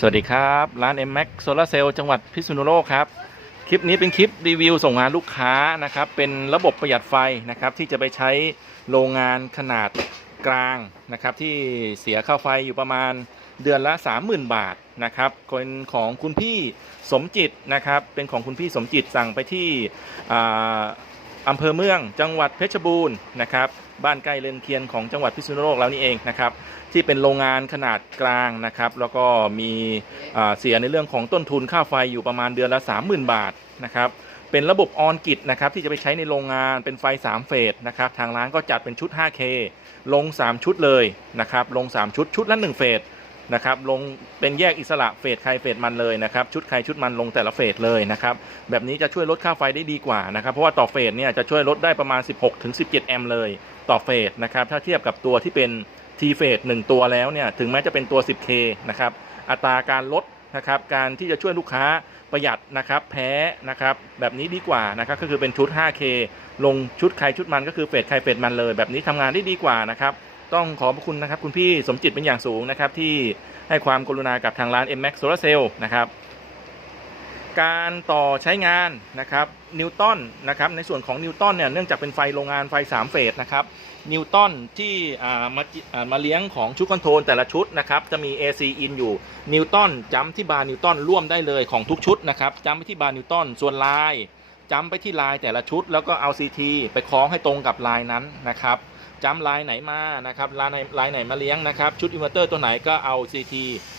สวัสดีครับ ร้าน M Max Solar Cell จังหวัดพิษณุโลกครับ คลิปนี้เป็นคลิปรีวิวส่งงานลูกค้านะครับ เป็นระบบประหยัดไฟนะครับ ที่จะไปใช้โรงงานขนาดกลางนะครับ ที่เสียค่าไฟอยู่ประมาณเดือนละ 30,000 บาทนะครับเป็นของคุณพี่สมจิตนะครับ เป็นของคุณพี่สมจิตสั่งไปที่ อำเภอเมืองจังหวัดเพชรบูรณ์นะครับบ้านใกล้เรือนเคียนของจังหวัดพิษณุโลกแล้วนี่เองนะครับที่เป็นโรงงานขนาดกลางนะครับแล้วก็มีเสียในเรื่องของต้นทุนค่าไฟอยู่ประมาณเดือนละ 30,000 บาทนะครับเป็นระบบออนกิตนะครับที่จะไปใช้ในโรงงานเป็นไฟ 3 เฟสนะครับทางร้านก็จัดเป็นชุด 5K ลง 3 ชุดเลยนะครับลง 3 ชุดชุดละ 1 เฟส นะครับลงเป็นแยกอิสระเฟสใครเฟสมันเลยนะครับชุดใครชุดมันลงแต่ละเฟสเลยนะครับแบบนี้จะช่วยลดค่าไฟได้ดีกว่านะครับเพราะว่าต่อเฟสเนี่ยจะช่วยลดได้ประมาณ 16-17 แอมป์เลยต่อเฟสนะครับถ้าเทียบกับตัวที่เป็น T เฟสหนึ่งตัวแล้วเนี่ยถึงแม้จะเป็นตัว 10K นะครับอัตราการลดนะครับการที่จะช่วยลูกค้าประหยัดนะครับแพ้นะครับแบบนี้ดีกว่านะครับก็คือเป็นชุด 5K ลงชุดใครชุดมันก็คือเฟสใครเฟสมันเลย แบบนี้ทำงานได้ดีกว่านะครับ ต้องขอบพระคุณนะครับ คุณพี่สมจิตเป็นอย่างสูงนะครับ ที่ให้ความกรุณากับทางร้าน M Max Solar Cell นะครับการต่อใช้งานนะครับนิวตันนะครับในส่วนของนิวตันเนี่ยเนื่องจากเป็นไฟโรงงานไฟ 3 เฟสนะครับนิวตันที่มามาเลี้ยงของชุดคอนโทรลแต่ละชุดนะครับจะมี AC in อยู่นิวตันจัมที่บาร์นิวตันร่วมได้เลยของทุกชุดนะครับจัมไปที่บาร์นิวตันส่วนลายจัมไปที่ลายแต่ละชุด แล้วก็เอา CT ไปคล้องให้ตรงกับลายนั้นนะครับ จำลายไหนมานะครับลายไหนลายไหนมาเลี้ยงนะครับ ชุดอินเวอร์เตอร์ตัวไหนก็เอา CT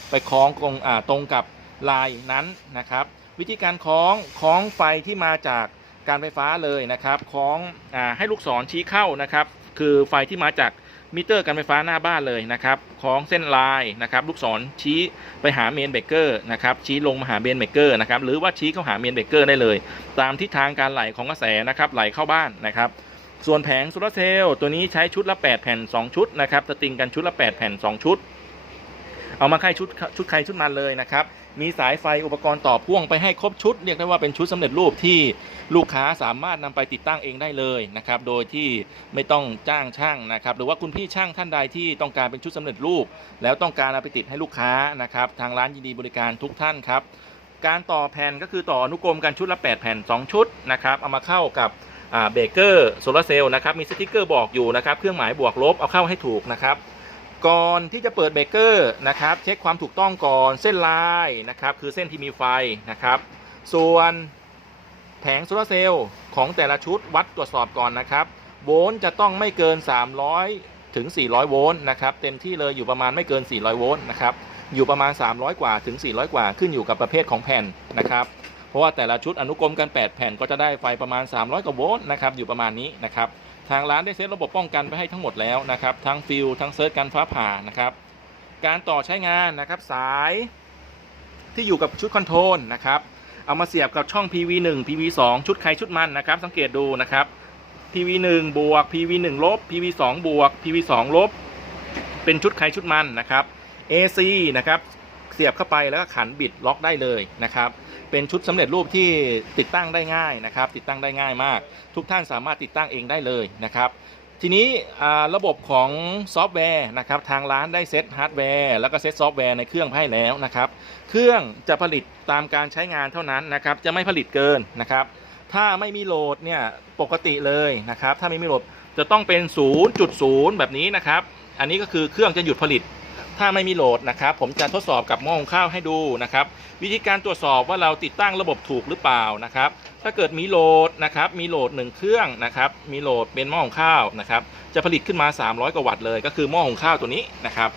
ไปคล้องตรงตรงกับลายนั้นนะครับ วิธีการคล้องคล้องไฟที่มาจากการไฟฟ้าเลยนะครับคล้องอให้ลูกศรชี้เข้านะครับ คือไฟที่มาจากมิเตอร์การไฟฟ้าหน้าบ้านเลยนะครับคล้องเส้นลายนะครับ ลูกศรชี้ไปหาเมนเบกเกอร์นะครับ ชี้ลงมาหาเมนเบกเกอร์นะครับ หรือว่าชี้เข้าหาเมนเบกเกอร์ได้เลย ตามทิศทางการไหลของกระแสนะครับ ไหลเข้าบ้านนะครับ ส่วนแผงโซลาร์เซลล์ตัวนี้ใช้ชุดละ 8 แผ่น 2 ชุดนะครับสตริงกันชุดละ 8 แผ่น 2 ชุด เอามาค่ชุดชุดใครชุดมันเลยนะครับ มีสายไฟอุปกรณ์ต่อพ่วงไปให้ครบชุด เรียกได้ว่าเป็นชุดสำเร็จรูปที่ลูกค้าสามารถนำไปติดตั้งเองได้เลยนะครับ โดยที่ไม่ต้องจ้างช่างนะครับ หรือว่าคุณพี่ช่างท่านใดที่ต้องการเป็นชุดสำเร็จรูป แล้วต้องการเอาไปติดให้ลูกค้านะครับ ทางร้านยินดีบริการทุกท่านครับ การต่อแผ่นก็คือต่ออนุกรมกันชุดละ 8 แผ่น 2 ชุดนะครับ เอามาเข้ากับ เบเกอร์โซลาเซลล์นะครับมีสติกเกอร์บอกอยู่นะครับเครื่องหมายบวกลบเอาเข้าให้ถูกนะครับก่อนที่จะเปิดเบเกอร์นะครับเช็คความถูกต้องก่อนเส้นลายนะครับคือเส้นที่มีไฟนะครับส่วนแผงโซลาร์เซลล์ของแต่ละชุดวัดตรวจสอบก่อนนะครับโวลต์จะต้องไม่เกิน 300 ถึง 400 โวลต์นะครับเต็มที่เลยอยู่ประมาณไม่เกิน 400 โวลต์นะครับอยู่ประมาณ 300 กว่าถึง 400 กว่าขึ้นอยู่กับประเภทของแผ่นนะครับ ราะว่าแต่ละชุดอนุกรมกัน 8 แผ่นก็จะได้ไฟประมาณ 300 กว่าโวลต์นะครับอยู่ประมาณนี้นะครับทางร้านได้เซตระบบป้องกันไปให้ทั้งหมดแล้วนะครับทั้งฟิลทั้งเซิร์ชการฟ้าผ่านะครับการต่อใช้งานนะครับสายที่อยู่กับชุดคอนโทรลนะครับเอามาเสียบกับช่อง PV1 PV2 ชุดใครชุดมันนะครับสังเกตดูนะครับ PV1 บวก PV1 ลบ PV2 บวก PV2 ลบ เป็นชุดใครชุดมันนะครับ AC นะครับ เสียบเข้าไปแล้วก็ขันบิดล็อกได้เลยนะครับ เป็นชุดสำเร็จรูปที่ติดตั้งได้ง่ายนะครับ ติดตั้งได้ง่ายมาก ทุกท่านสามารถติดตั้งเองได้เลยนะครับทีนี้ระบบของซอฟต์แวร์นะครับทางร้านได้เซตฮาร์ดแวร์แล้วก็เซตซอฟต์แวร์ในเครื่องให้แล้วนะครับเครื่องจะผลิตตามการใช้งานเท่านั้นนะครับจะไม่ผลิตเกินนะครับถ้าไม่มีโหลดเนี่ยปกติเลยนะครับถ้าไม่มีโหลดจะต้องเป็น 0.0 แบบนี้นะครับอันนี้ก็คือเครื่องจะหยุดผลิต ถ้าไม่มีโหลดนะครับ ผมจะทดสอบกับหม้อหุงข้าวให้ดูนะครับ วิธีการตรวจสอบว่าเราติดตั้งระบบถูกหรือเปล่านะครับ ถ้าเกิดมีโหลดนะครับ มีโหลดหนึ่งเครื่องนะครับ มีโหลดเป็นหม้อหุงข้าวนะครับ จะผลิตขึ้นมา 300 กว่าวัตต์เลย ก็คือหม้อหุงข้าวตัวนี้นะครับ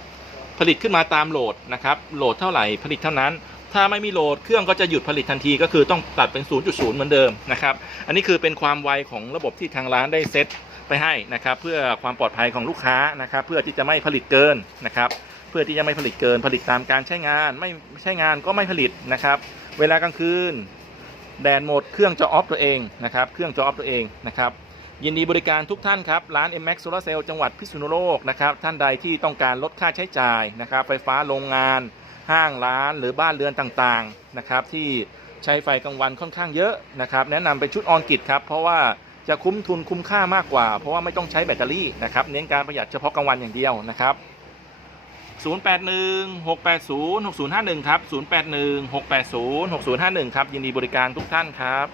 ผลิตขึ้นมาตามโหลดนะครับ โหลดเท่าไหร่ผลิตเท่านั้น ถ้าไม่มีโหลดเครื่องก็จะหยุดผลิตทันทีก็คือต้องตัดเป็น 0.0 เหมือนเดิมนะครับ อันนี้คือเป็นความไวของระบบที่ทางร้านได้เซต ไปให้นะครับ เพื่อความปลอดภัยของลูกค้านะครับ เพื่อที่จะไม่ผลิตเกินนะครับ เพื่อที่จะไม่ผลิตเกิน ผลิตตามการใช้งาน ไม่ใช้งานก็ไม่ผลิตนะครับ เวลากลางคืนแดนหมดเครื่องจะออฟตัวเองนะครับ เครื่องจะออฟตัวเองนะครับยินดีบริการทุกท่านครับ ร้าน MX Solar Cell จังหวัดพิษณุโลกนะครับท่านใดที่ต้องการลดค่าใช้จ่ายนะครับ ไฟฟ้าโรงงาน ห้างร้านหรือบ้านเรือนต่างๆนะครับ ที่ใช้ไฟกลางวันค่อนข้างเยอะนะครับ แนะนำเป็นชุดออนกิตครับ เพราะว่า จะคุ้มทุนคุ้มค่ามากกว่า เพราะว่าไม่ต้องใช้แบตเตอรี่นะครับ เน้นการประหยัดเฉพาะกลางวันอย่างเดียวนะครับ 0816806051 ครับ 0816806051 ครับ ยินดีบริการทุกท่านครับ